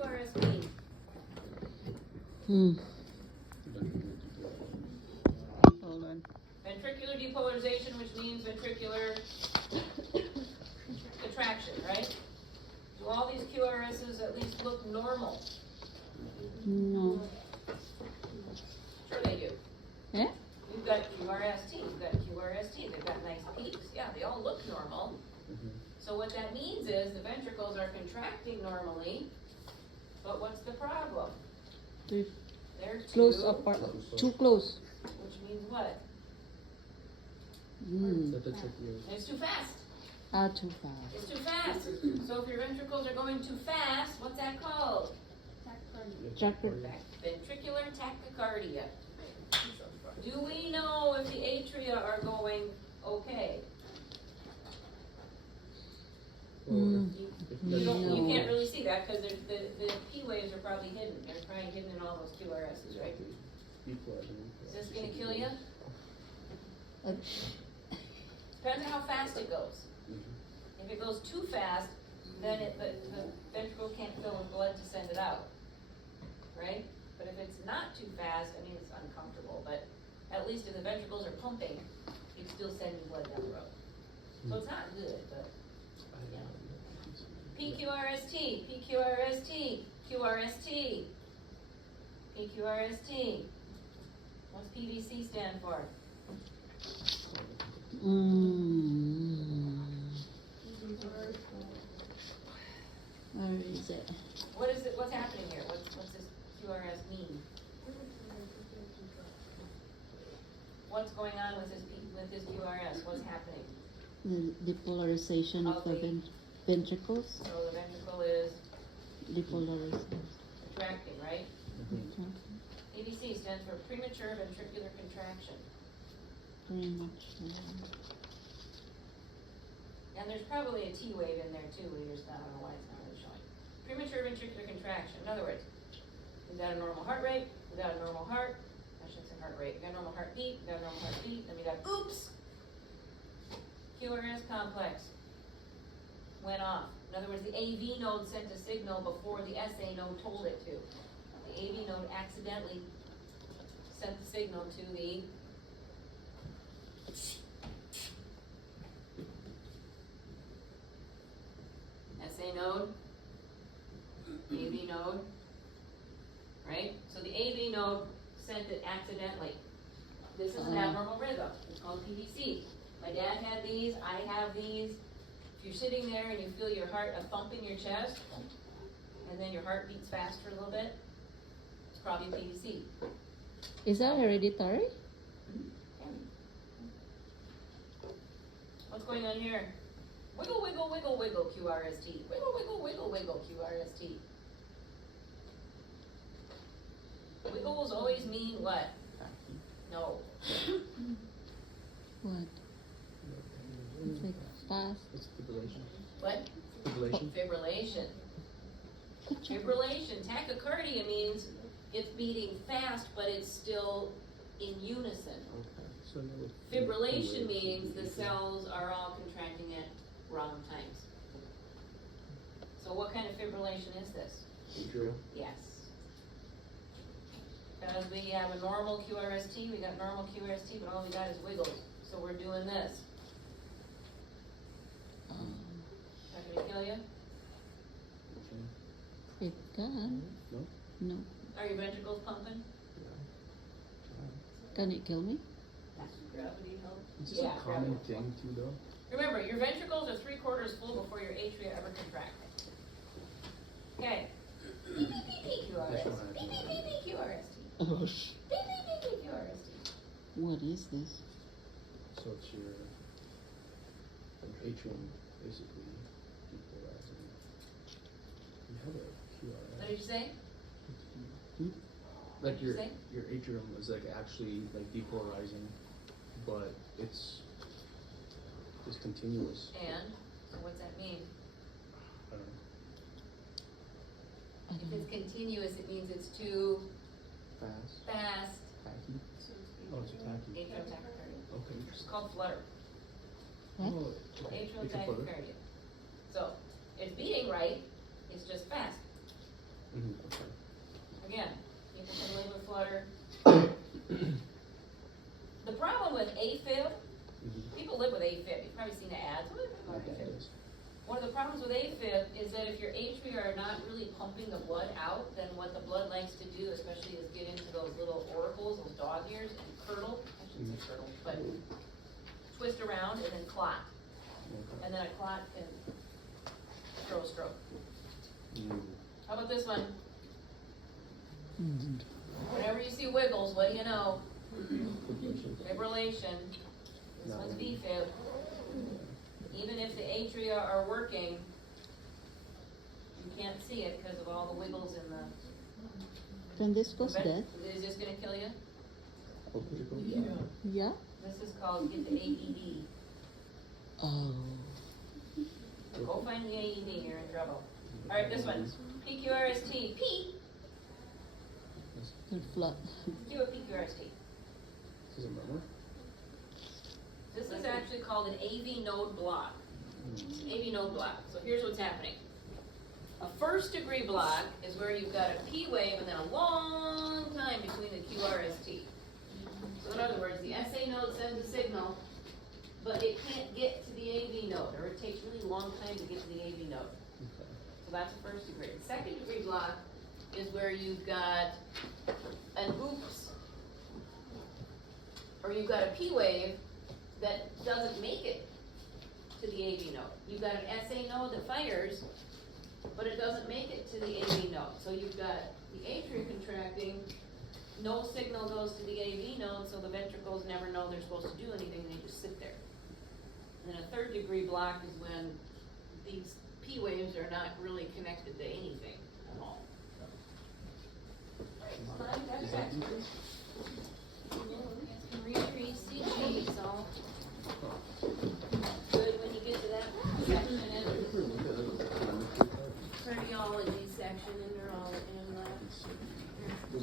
QRS mean? Hold on. Ventricular depolarization, which means ventricular contraction, right? Do all these QRSs at least look normal? No. Sure they do. Eh? You've got QRST, you've got QRST, they've got nice peaks. Yeah, they all look normal. So what that means is the ventricles are contracting normally, but what's the problem? They're They're close apart. Too close. which means what? It's too fast. Too fast. It's too fast. So if your ventricles are going too fast, what's that called? Ventricular tachycardia. Do we know if the atria are going okay? You can't really see that because the P waves are probably hidden. They're probably hidden in all those QRSs, right? Is this going to kill you? Depends on how fast it goes. If it goes too fast, then the ventricle can't fill with blood to send it out, right? But if it's not too fast, I mean, it's uncomfortable, but at least if the ventricles are pumping, you can still send blood down the road. So it's not good, but, you know. PQRST, PQRST, QRST, PQRST. What's PVC stand for? Where is it? What is it? What's happening here? What's this QRS mean? What's going on with this QRS? What's happening? The depolarization of the ventricles. So the ventricle is Depolarized. contracting, right? PVC stands for premature ventricular contraction. Pretty much. And there's probably a T wave in there too. I don't know why it's not really showing. Premature ventricular contraction. In other words, we've got a normal heart rate, we've got a normal heart. I shouldn't say heart rate. We got a normal heartbeat, we got a normal heartbeat, then we got oops! QRS complex went off. In other words, the AV node sent a signal before the SA node told it to. The AV node accidentally sent the signal to the SA node, AV node, right? So the AV node sent it accidentally. This is an abnormal rhythm. It's called PVC. My dad had these, I have these. If you're sitting there and you feel your heart a thump in your chest, and then your heart beats faster a little bit, it's probably PVC. Is that hereditary? What's going on here? Wiggle, wiggle, wiggle, wiggle, QRST. Wiggle, wiggle, wiggle, wiggle, QRST. Wiggles always mean what? No. What? It's like fast. It's fibrillation. What? Fibrillation. Fibrillation. Fibrillation. Tachycardia means it's beating fast, but it's still in unison. Okay. So Fibrillation means the cells are all contracting at wrong times. So what kind of fibrillation is this? Atrial. Yes. Because we have a normal QRST, we got normal QRST, but all we got is wiggles. So we're doing this. Not gonna kill you? It can. No? No. Are your ventricles pumping? Can it kill me? Gravity helps. Is this a common thing too, though? Remember, your ventricles are 3/4 full before your atria ever contract. Okay. QRS. QRST. Oh, QRST. what is this? So it's your atrium basically depolarizing. You have a QRS. What did you say? Like What'd you say? your atrium is like actually like depolarizing, but it's continuous. And, so what's that mean? I don't know. If it's continuous, it means it's too Fast. fast. Tacky. Oh, it's a tacky. Atrial tachycardia. Okay. It's called flutter. What? Oh, Atrial atrial flutter. tachycardia. So, it's beating right, it's just fast. the problems with AFib is that if your atria are not really pumping the blood out, then what the blood likes to do, especially is get into those little auricles, those dog ears, and curdle, I shouldn't say curdle, but twist around and then clot. Okay. And then a clot can throw a stroke. Mm. How about this one? Whenever you see wiggles, what do you know? Fibrillation. This one's VFib. Even if the atria are working, you can't see it because of all the wiggles in the. Can this cause But death? is this gonna kill you? Yeah? This is called get the AED. Oh. Go find the AED, you're in trouble. Alright, this one. PQRST. P. Good flood. Do a PQRST. This is a murmur? This is actually called an AV node block. AV node block. So here's what's happening. A first degree block is where you've got a P wave and then a long time between the QRST. So in other words, the SA node sends a signal, but it can't get to the AV node, or it takes really long time to get to the AV node. Okay. So that's a first degree. The second degree block is where you've got an oops, or you've got a P wave that doesn't make it to the AV node. You've got an SA node that fires, but it doesn't make it to the AV node. So you've got the atria contracting, no signal goes to the AV node, so the ventricles never know they're supposed to do anything, they just sit there. And then a third degree block is when these P waves are not really connected to anything at all. That's actually. Read your ECG, so good when you get to that section in the cardiology section and neurology and